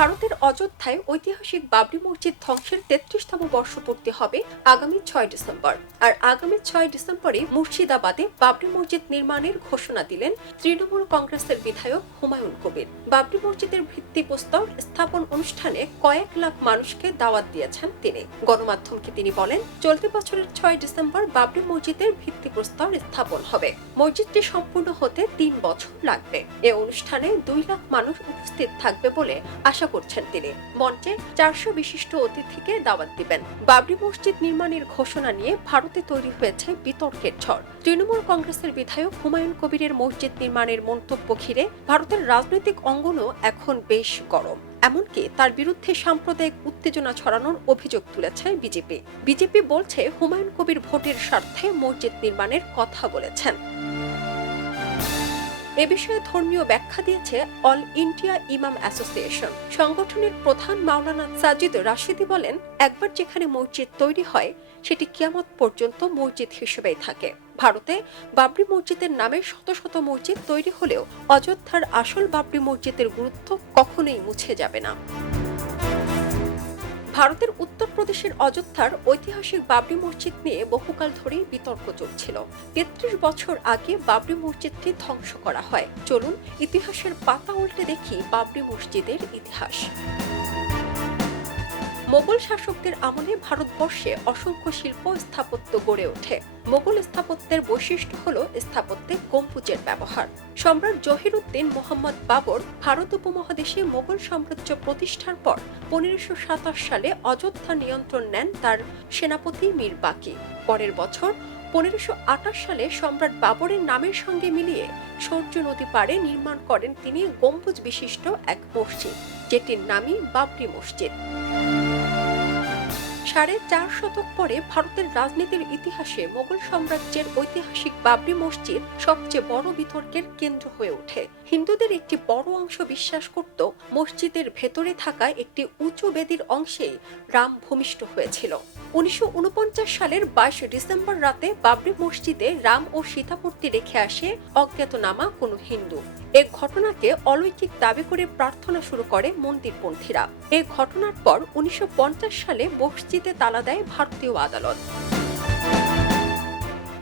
ভারতের অযোধ্যায় ঐতিহাসিক বাবরি মসজিদ ধ্বংসের তেত্রিশতম বর্ষপূর্তি হবে আগামী ছয় ডিসেম্বর। আর আগামী ছয় ডিসেম্বরে মুর্শিদাবাদে বাবরি মসজিদ নির্মাণের ঘোষণা দিলেন তৃণমূল কংগ্রেসের বিধায়ক হুমায়ুন কবির। বাবরি মসজিদের ভিত্তিপ্রস্তর স্থাপন অনুষ্ঠানে কয়েক লাখ মানুষকে দাওয়াত দিয়েছেন তিনি। গণমাধ্যমকে তিনি বলেন, চলতি বছরের ছয় ডিসেম্বর বাবরি মসজিদের ভিত্তিপ্রস্তর স্থাপন হবে। মসজিদটি সম্পূর্ণ হতে তিন বছর লাগবে। এ অনুষ্ঠানে দুই লাখ মানুষ উপস্থিত থাকবে বলে আশা করছেন তিনি। মঞ্চে চারশো বিশিষ্ট অতিথিকে দাওয়াত দিবেন। বাবরি মসজিদ নির্মাণের ঘোষণা নিয়ে ভারতে তৈরি হয়েছে বিতর্কের ঝড়। তৃণমূল কংগ্রেসের বিধায়ক হুমায়ুন কবিরের মসজিদ নির্মাণের মন্তব্য ঘিরে ভারতের রাজনৈতিক অঙ্গনও এখন বেশ গরম। এমনকি তার বিরুদ্ধে সাম্প্রদায়িক উত্তেজনা ছড়ানোর অভিযোগ তুলেছে বিজেপি। বিজেপি বলছে, হুমায়ুন কবির ভোটের স্বার্থে মসজিদ নির্মাণের কথা বলেছেন। এ বিষয়ে ধর্মীয় ব্যাখ্যা দিয়েছে অল ইন্ডিয়া ইমাম অ্যাসোসিয়েশন। সংগঠনের প্রধান মাওলানা সাজিদ রাশিদি বলেন, একবার যেখানে মসজিদ তৈরি হয়, সেটি কিয়ামত পর্যন্ত মসজিদ হিসেবেই থাকে। ভারতে বাবরি মসজিদের নামে শত শত মসজিদ তৈরি হলেও অযোধ্যার আসল বাবরি মসজিদের গুরুত্ব কখনোই মুছে যাবে না। ভারতের উত্তরপ্রদেশের অযোধ্যার ঐতিহাসিক বাবরি মসজিদ নিয়ে বহুকাল ধরেই বিতর্ক চলছিল। তেত্রিশ বছর আগে বাবরি মসজিদটি ধ্বংস করা হয়। চলুন ইতিহাসের পাতা উল্টে দেখি বাবরি মসজিদের ইতিহাস। মোগল শাসকদের আমলে ভারতবর্ষে অসংখ্য শিল্প স্থাপত্য গড়ে ওঠে। মোগল স্থাপত্যের বৈশিষ্ট্য হল স্থাপত্যে গম্বুজের ব্যবহার। সম্রাট জহিরুদ্দিন মোহাম্মদ বাবর ভারত উপমহাদেশে মোগল সাম্রাজ্য প্রতিষ্ঠার পর পনেরোশো সালে অযোধ্যা নিয়ন্ত্রণ নেন তার সেনাপতি মীর বাকি পরের বছর পনেরোশো সালে সম্রাট বাবরের নামের সঙ্গে মিলিয়ে সূর্য নদী পাড়ে নির্মাণ করেন তিনি গম্বুজ বিশিষ্ট এক মসজিদ, যেটির নামই বাবরি মসজিদ। সাড়ে চার শতক পরে ভারতের রাজনীতির ইতিহাসে মোগল সাম্রাজ্যের ঐতিহাসিক বাবরি মসজিদ সবচেয়ে বড় বিতর্কের কেন্দ্র হয়ে ওঠে। হিন্দুদের একটি বড় অংশ বিশ্বাস করত মসজিদের ভেতরে থাকা একটি উঁচু বেদির অংশে রাম ভূমিষ্ঠ হয়েছিল। উনিশশো ঊনপঞ্চাশ সালের বাইশ ডিসেম্বর রাতে বাবরি মসজিদে রাম ও সীতাপূর্তি রেখে আসে অজ্ঞাতনামা কোনো হিন্দু। এ ঘটনাকে অলৌকিক দাবি করে প্রার্থনা শুরু করে মন্দিরপন্থীরা। এ ঘটনার পর উনিশশো পঞ্চাশ সালে মসজিদে তালা দেয় ভারতীয় আদালত।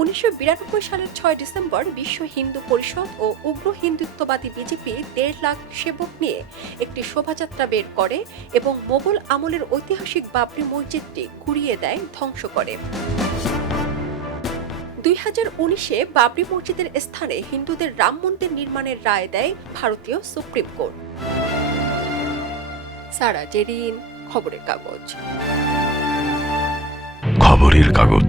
উনিশশো বিরানব্বই সালের ছয় ডিসেম্বর বিশ্ব হিন্দু পরিষদ ও উগ্র হিন্দুত্ববাদী বিজেপি দেড় লাখ সেবক নিয়ে একটি শোভাযাত্রা বের করে এবং মোগল আমলের ঐতিহাসিক বাবরি মসজিদটি ঘুরিয়ে দেয়, ধ্বংস করে। দুই হাজার উনিশে বাবরি মসজিদের স্থানে হিন্দুদের রাম মন্দির নির্মাণের রায় দেয় ভারতীয় সুপ্রিম কোর্ট। সারা জেরিন খবরের কাগজ। খবরের কাগজ।